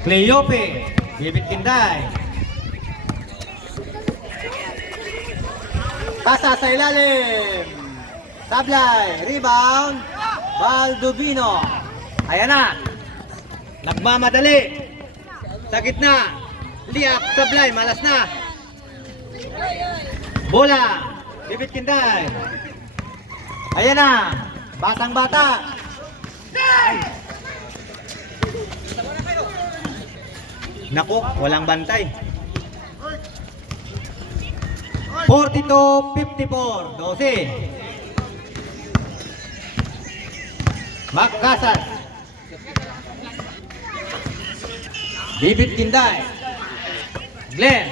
Cleope, David Kinday. Pasa sa ilalim. Sablay, rebound. Baldovino. Ayan na. Nagmamadali. Sa gitna. Liap, Sablay, malas na. Bola. David Kinday. Ayan na. Batang bata. Naku, walang bantay. 42-54, 12. Magkasas. David Kinday. Glenn.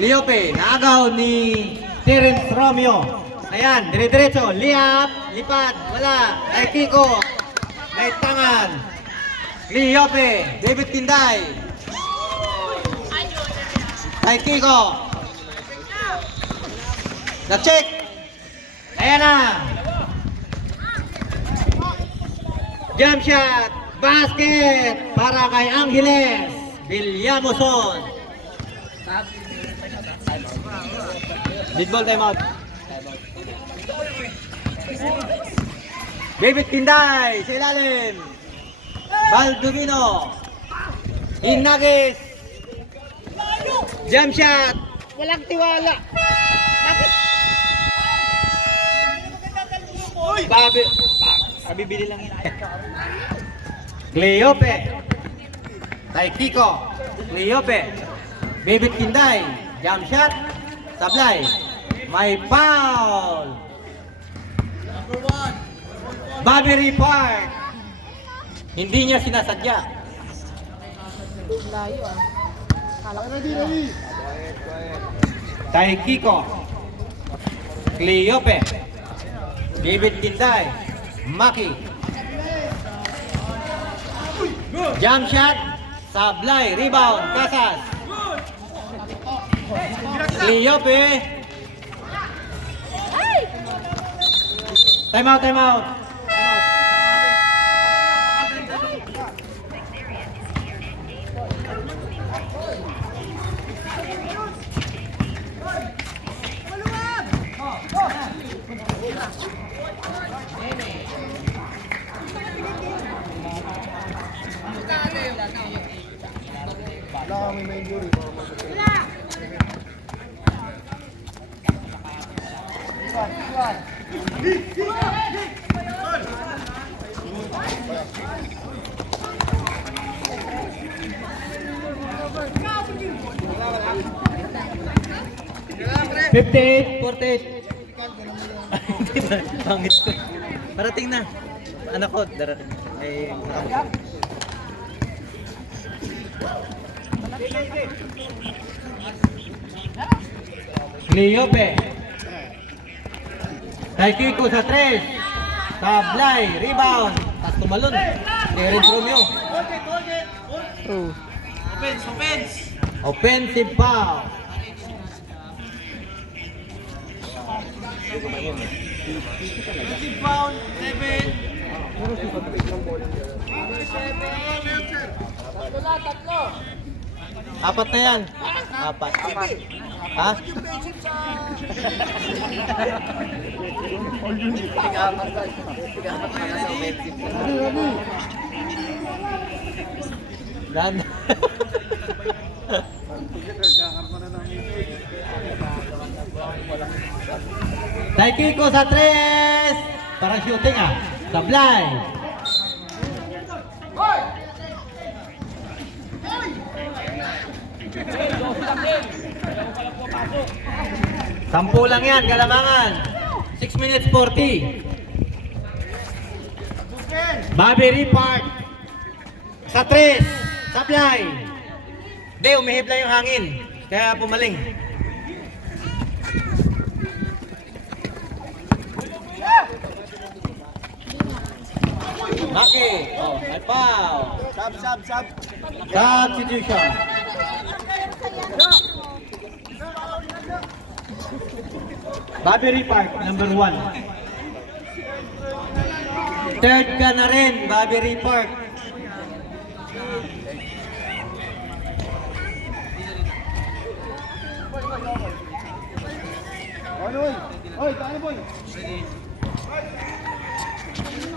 Cleope, naagaw ni Terence Romeo. Ayan, dire-diretso. Liap, lipad, wala. Kay Kiko. May tangan. Cleope, David Kinday. Kay Kiko. Na-check. Ayan na. Jump shot. Basket. Para kay Angeles Villamoson. Midball timeout. David Kinday sa ilalim. Baldovino. Hinagis. Jump shot. Walang tiwala. Bakit? Kabibili lang yan. Cleope. Kay Kiko. Cleope. David Kinday. Jump shot. Sablay. May foul. Bobby Park. Hindi niya sinasadya. Layo ah. Kala ko Kay Kiko. Cleope. David Kinday. Maki. Jump shot. Sablay. Rebound. Casas. Cleope. Time out, time out. 58-48. Pangit ko. Parating na. Anak ko, darating. Cleope. Kay Kiko sa 3. Sablay, rebound. Tapos tumalon. Terence Romeo. Offensive foul. Offensive foul, 7. Tatlo. Apat na yan. Apat. Ha? Dan. Kay Kiko sa 3. Parang shooting ah. Sablay. Sampu lang yan, Galamangan. 6 minutes 40. Bobby Park. Sa 3. Sablay. Hindi, umihip lang yung hangin. Kaya pumaling. Maki. Oh, may foul. Sub. Substitution. Bobby Park, number 1. Third ka na rin, Bobby Park.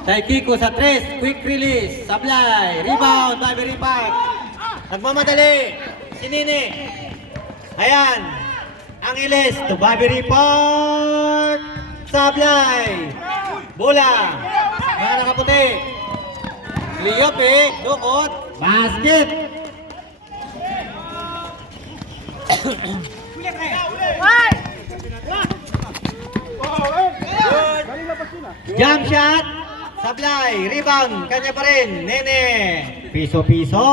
Taikiko sa 3, quick release, sablay, rebound, Barbary Park. Nagmamadali, si Nini. Ayan, Angeles to Barbary Park. Sablay, bola, mga nakaputi. Liope, dukot, basket. Jump shot, sablay, rebound, kanya pa rin, Nene, piso-piso.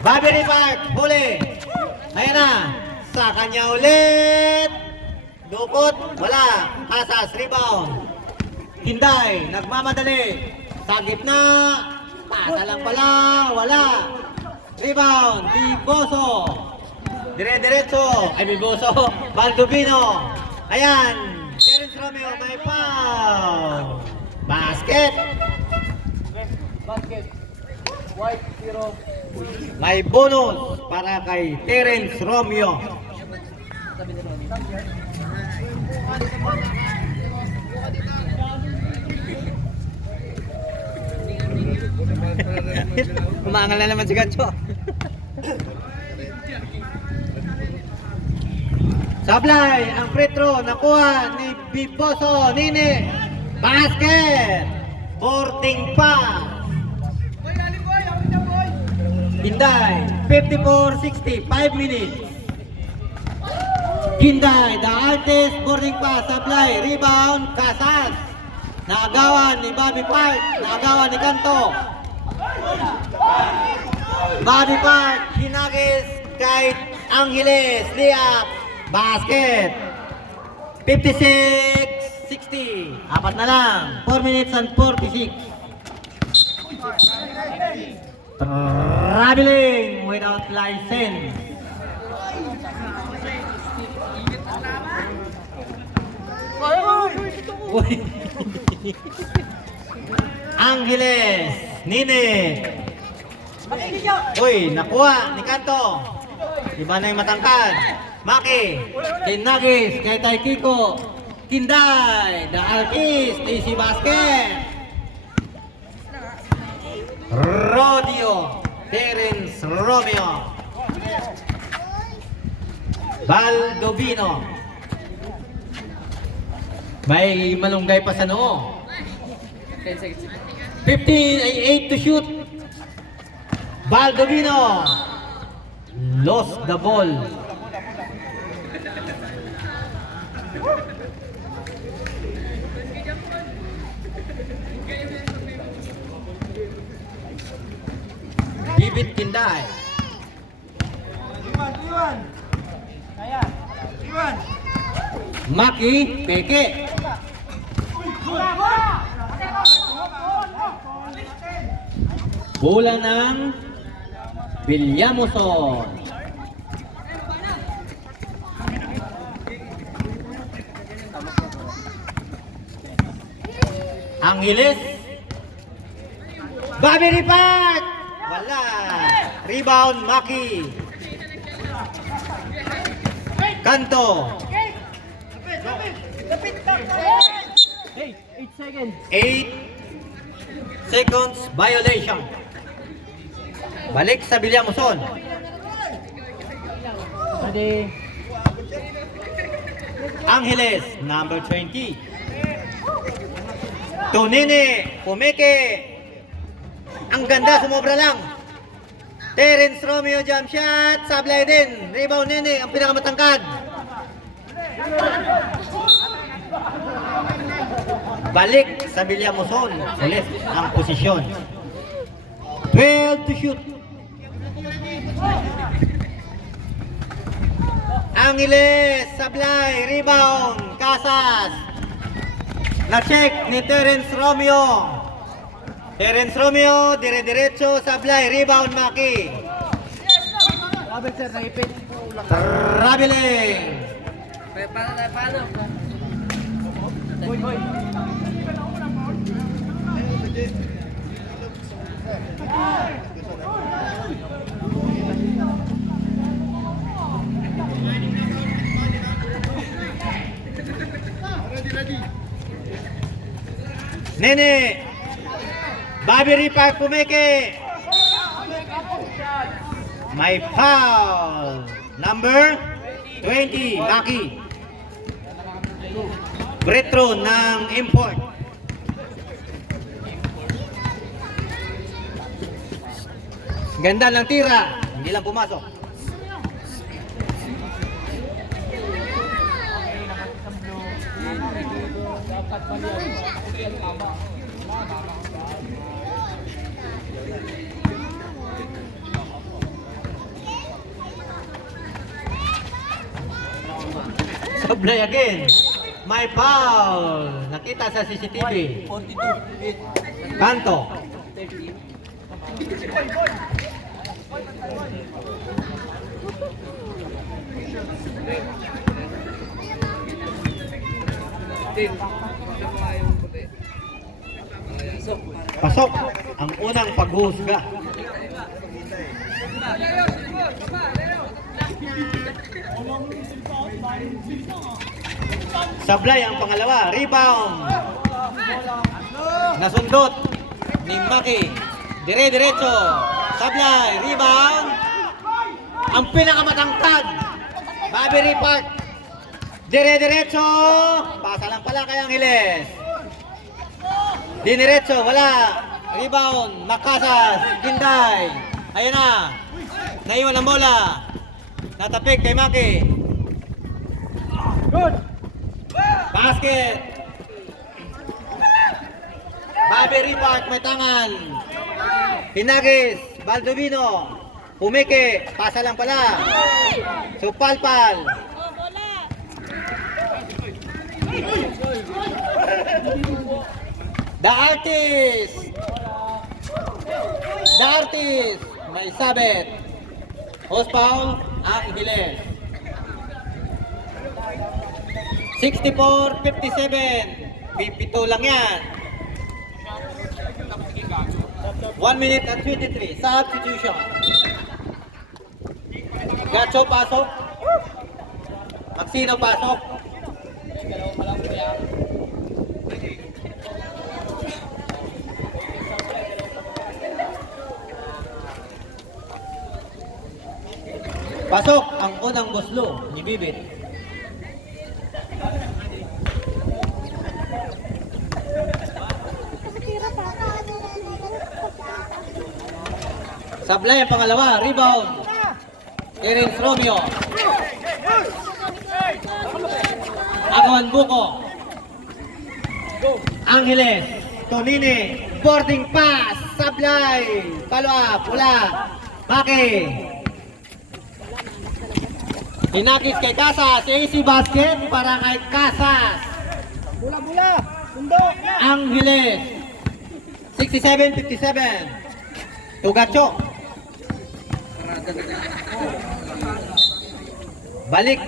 Barbary Park, huli. Ayan na, sa kanya ulit. Dukot, wala, pasas, rebound. Hinday, nagmamadali, sa gitna, pasa lang pala, wala. Rebound, Biboso. Dire-diretso, ay Biboso, Baldovino. Ayan, Terence Romeo may foul. Basket. White, zero. May bonus para kay Terence Romeo. Umangal na naman si Gancho. Sablay, ang free throw nakuha ni Biboso, Nini. Basket. Boarding pass. Ginday, 54-60, 5 minutes. Ginday, the artist, boarding pass, Sablay, rebound, Casas. Naagawan ni Bobby Park, naagawan ni Canto. Bobby Park, hinagis kay Angeles, layup, basket. 56-60, apat na lang, 4 minutes and 46. Traveling without license. Uy. Angeles, Nini. Uy, nakuha ni Canto. Iba na yung matangkad. Maki, Kinagis, kay Taikiko. Kinday, the artist, AC Basket. Rodeo, Terence Romeo. Baldovino. May malunggay pa sa noo. 15 ay 8 to shoot. Baldovino lost the ball. Bibit Kinday. Maki Peke. Bola ng Villamoson. Angeles. Barbary Park. Wala. Rebound Maki. Canto. 8 seconds. 8 seconds violation. Balik sa Villamoson. Ready. Angeles, number 20. Tunini, Pumeke. Ang ganda, sumobra lang. Terence Romeo jump shot, sablay din. Rebound Nini, ang pinakamatangkad. Balik sa Villamoson. Ulit ang posisyon. 12 to shoot. Angeles, sablay, rebound, Casas. Na-check ni Terence Romeo. Terence Romeo, dire-diretso, sablay, rebound, Maki. Robert sir, naipit. Traveling. Paano? Hoy. Nene. Bobby Ripark pumeke. May foul. Number 20, Maki. Retro ng import. Ganda ng tira. Hindi lang pumasok. Sablay again. May foul. Nakita sa CCTV. 42. Kanto. Pasok ang unang paghusga. Sablay ang pangalawa. Rebound. Nasundot ni Maki. Dire-diretso. Sablay. Rebound. Ang pinakamatangkad. Bobby Ripark. Dire-diretso. Pasa lang pala kay Angeles. Diniretso. Wala. Rebound. Makasas. Ginday. Ayan na. Naiwan ang bola. Natapik kay Maki. Good. Basket. Bobby Ripark may tangan. Hinagis. Baldovino. Pumike. Pasa lang pala. Supalpal. The Artist. The Artist. May sabit. Host foul. Angeles. 64-57. Pipito lang yan. 1 minute and 23. Substitution. Gacho pasok. Maxino pasok. Pasok ang unang buslo ni Bibit. Sablay ang pangalawa, rebound. Terence Romeo. Agawan Buko. Angeles. Tonini. Boarding pass. Sablay. Follow up. Wala. Maki. Hinakis kay Casas. AC basket para kay Casas. Bula-bula. Sundo. Angeles. 67-57. Tugacho. Balik.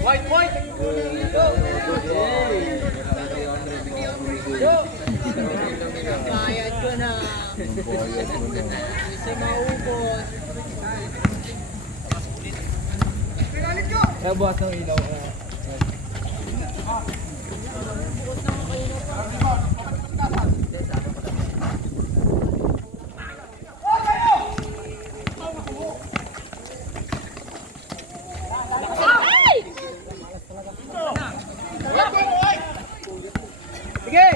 White, white. Bayad ko na. Kasi maubos. Nabuhat ng ilaw. Sige!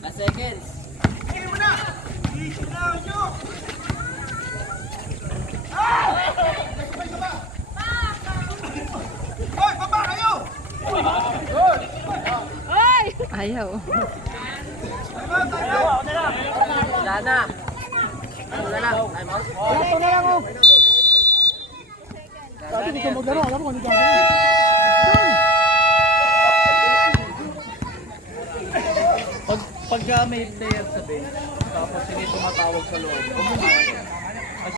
Last seconds. Ayaw. Wala na. Wala na. Time out. Ito na lang oh. Dati di ka maglaro, alam mo kung ano gagawin. Pagka may player sa bench, tapos hindi tumatawag sa loob,